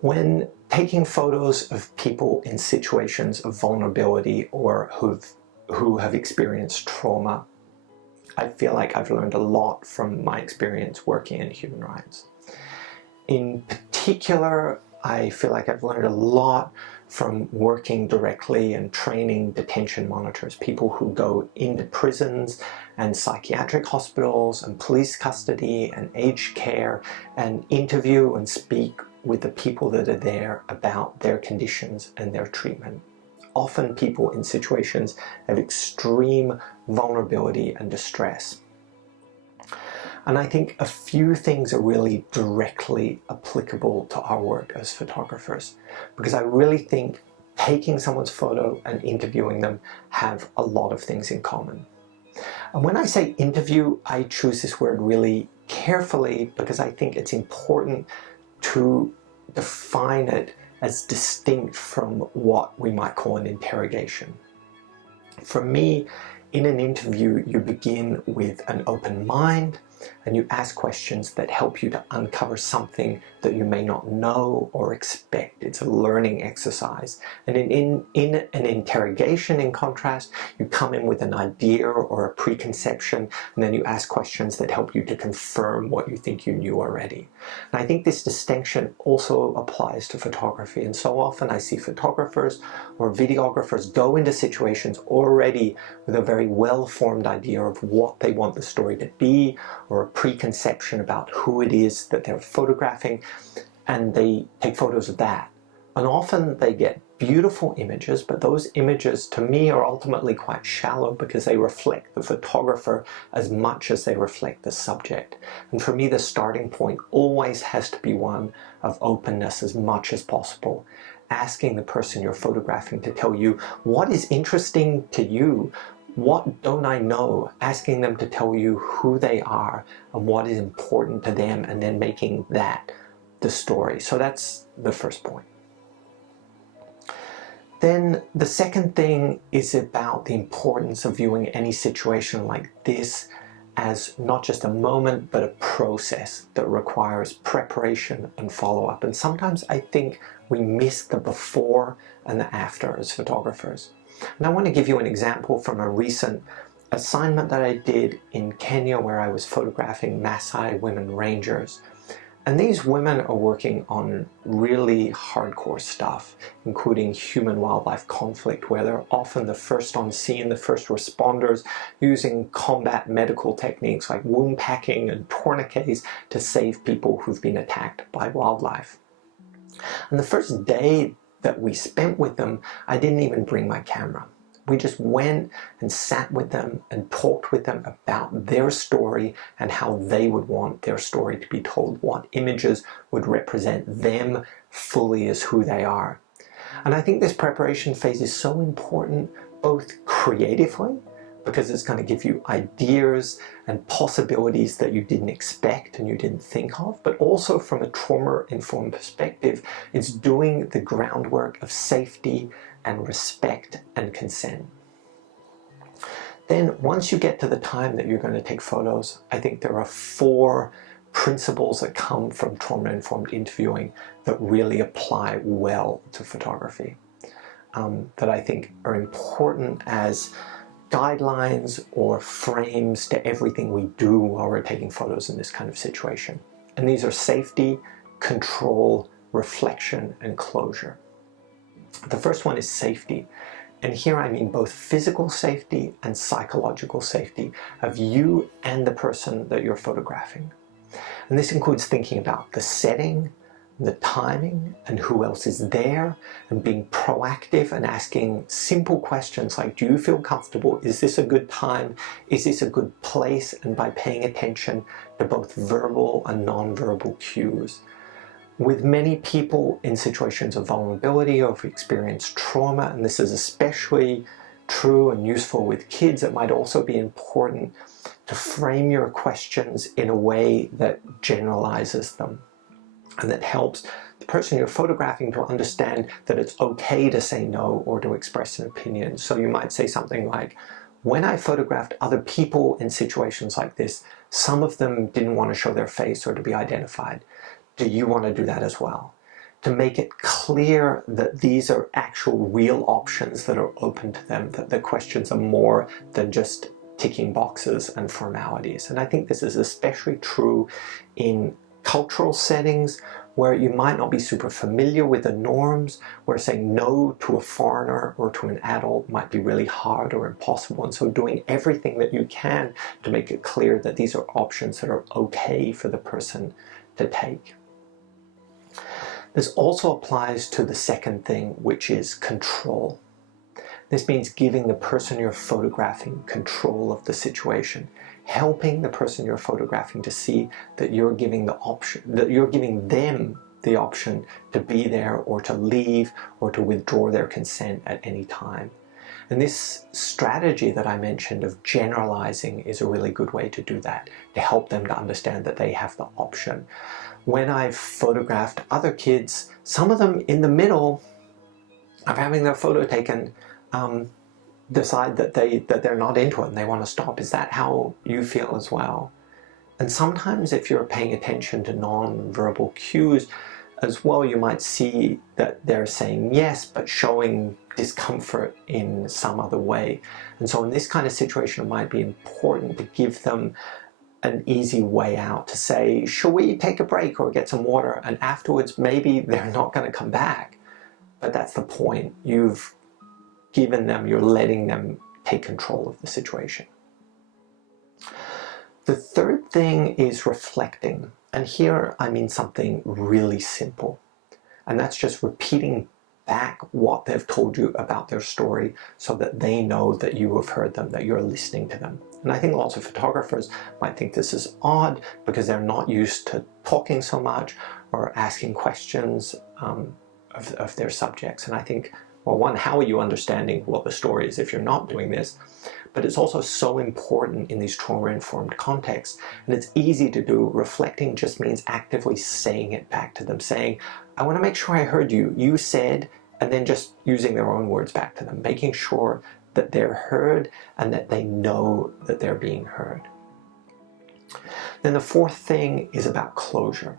When taking photos of people in situations of vulnerability or who have experienced trauma, I feel like I've learned a lot from my experience working in human rights. In particular, I feel like I've learned a lot from working directly and training detention monitors, people who go into prisons and psychiatric hospitals and police custody and aged care and interview and speak with the people that are there about their conditions and their treatment. Often people in situations of extreme vulnerability and distress. And I think a few things are really directly applicable to our work as photographers, because I really think taking someone's photo and interviewing them have a lot of things in common. And when I say interview, I choose this word really carefully because I think it's important to define it as distinct from what we might call an interrogation. For me, in an interview, you begin with an open mind and you ask questions that help you to uncover something that you may not know or expect. It's a learning exercise. And in an interrogation, in contrast, you come in with an idea or a preconception, and then you ask questions that help you to confirm what you think you knew already. And I think this distinction also applies to photography. And so often I see photographers or videographers go into situations already with a very well-formed idea of what they want the story to be, or a preconception about who it is that they're photographing, and they take photos of that. And often they get beautiful images, but those images to me are ultimately quite shallow because they reflect the photographer as much as they reflect the subject. And for me, the starting point always has to be one of openness as much as possible. Asking the person you're photographing to tell you what is interesting to you. What don't I know? Asking them to tell you who they are and what is important to them, and then making that the story. So that's the first point. Then the second thing is about the importance of viewing any situation like this as not just a moment, but a process that requires preparation and follow-up. And sometimes I think we miss the before and the after as photographers. And I want to give you an example from a recent assignment that I did in Kenya, where I was photographing Maasai women rangers. And these women are working on really hardcore stuff, including human-wildlife conflict, where they're often the first on scene, the first responders, using combat medical techniques like wound packing and tourniquets to save people who've been attacked by wildlife. And the first day that we spent with them, I didn't even bring my camera. We just went and sat with them and talked with them about their story and how they would want their story to be told, what images would represent them fully as who they are. And I think this preparation phase is so important, both creatively, because it's going to give you ideas and possibilities that you didn't expect and you didn't think of, but also from a trauma-informed perspective, it's doing the groundwork of safety and respect and consent. Then once you get to the time that you're going to take photos, I think there are 4 principles that come from trauma-informed interviewing that really apply well to photography, that I think are important as guidelines or frames to everything we do while we're taking photos in this kind of situation. And these are safety, control, reflection, and closure. The first one is safety. And here I mean both physical safety and psychological safety of you and the person that you're photographing. And this includes thinking about the setting, the timing, and who else is there, and being proactive and asking simple questions like, do you feel comfortable? Is this a good time? Is this a good place? And by paying attention to both verbal and non-verbal cues. With many people in situations of vulnerability or have experienced trauma, and this is especially true and useful with kids, it might also be important to frame your questions in a way that generalizes them, and that helps the person you're photographing to understand that it's okay to say no or to express an opinion. So you might say something like, when I photographed other people in situations like this, some of them didn't want to show their face or to be identified. Do you want to do that as well? to make it clear that these are actual real options that are open to them, that the questions are more than just ticking boxes and formalities. And I think this is especially true in cultural settings where you might not be super familiar with the norms, where saying no to a foreigner or to an adult might be really hard or impossible. And so doing everything that you can to make it clear that these are options that are okay for the person to take. This also applies to the second thing, which is control. This means giving the person you're photographing control of the situation, helping the person you're photographing to see that you're giving the option, that you're giving them the option to be there or to leave or to withdraw their consent at any time. And this strategy that I mentioned of generalizing is a really good way to do that, to help them to understand that they have the option. When I've photographed other kids, some of them in the middle of having their photo taken decide that they're not into it and they want to stop. Is that how you feel as well? And sometimes if you're paying attention to non-verbal cues as well, you might see that they're saying yes, but showing discomfort in some other way. And so in this kind of situation, it might be important to give them an easy way out, to say, shall we take a break or get some water? And afterwards, maybe they're not going to come back. But that's the point. You've given them, you're letting them take control of the situation. The third thing is reflecting. And here I mean something really simple. And that's just repeating back what they've told you about their story so that they know that you have heard them, that you're listening to them. And I think lots of photographers might think this is odd because they're not used to talking so much or asking questions of their subjects. And I think, well, one, how are you understanding what the story is if you're not doing this? But it's also so important in these trauma-informed contexts. And it's easy to do. Reflecting just means actively saying it back to them, saying, I want to make sure I heard you. You said, and then just using their own words back to them, making sure that they're heard and that they know that they're being heard. Then the fourth thing is about closure.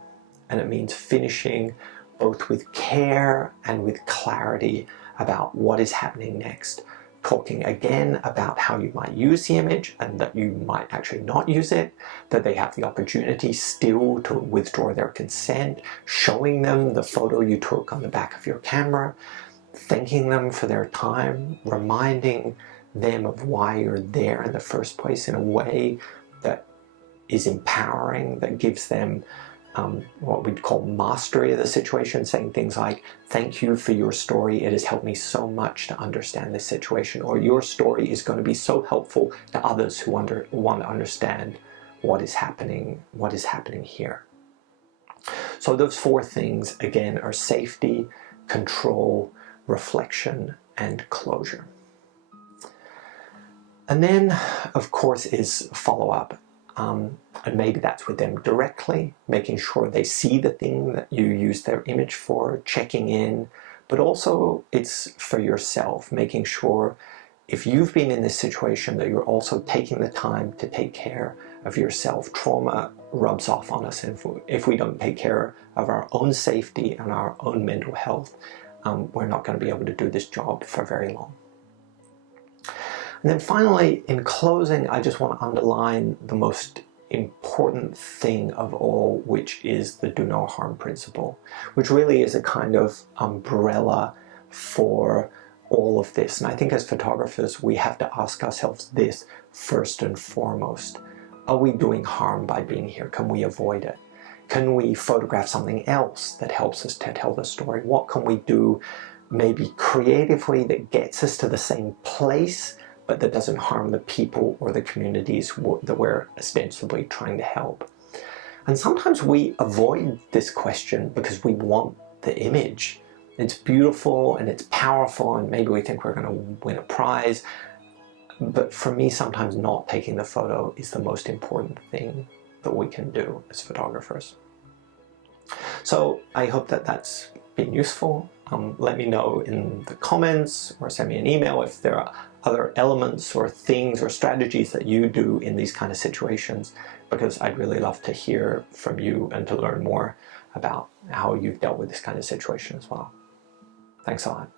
And it means finishing both with care and with clarity about what is happening next. Talking again about how you might use the image and that you might actually not use it, that they have the opportunity still to withdraw their consent, showing them the photo you took on the back of your camera, thanking them for their time, reminding them of why you're there in the first place in a way that is empowering, that gives them what we'd call mastery of the situation, saying things like, thank you for your story, it has helped me so much to understand this situation, or your story is going to be so helpful to others who want to understand what is happening here. So those four things, again, are safety, control, reflection, and closure. And then, of course, is follow-up. And maybe that's with them directly, making sure they see the thing that you use their image for, checking in, but also it's for yourself, making sure if you've been in this situation that you're also taking the time to take care of yourself. Trauma rubs off on us, and if we don't take care of our own safety and our own mental health, we're not going to be able to do this job for very long. And then finally, in closing, I just want to underline the most important thing of all, which is the do no harm principle, which really is a kind of umbrella for all of this. And I think as photographers, we have to ask ourselves this first and foremost. Are we doing harm by being here? Can we avoid it? Can we photograph something else that helps us to tell the story? What can we do maybe creatively that gets us to the same place, but that doesn't harm the people or the communities that we're ostensibly trying to help? And sometimes we avoid this question because we want the image. It's beautiful and it's powerful and maybe we think we're going to win a prize. But for me, sometimes not taking the photo is the most important thing that we can do as photographers. So I hope that that's been useful. Let me know in the comments or send me an email if there are other elements or things or strategies that you do in these kind of situations, because I'd really love to hear from you and to learn more about how you've dealt with this kind of situation as well. Thanks a lot.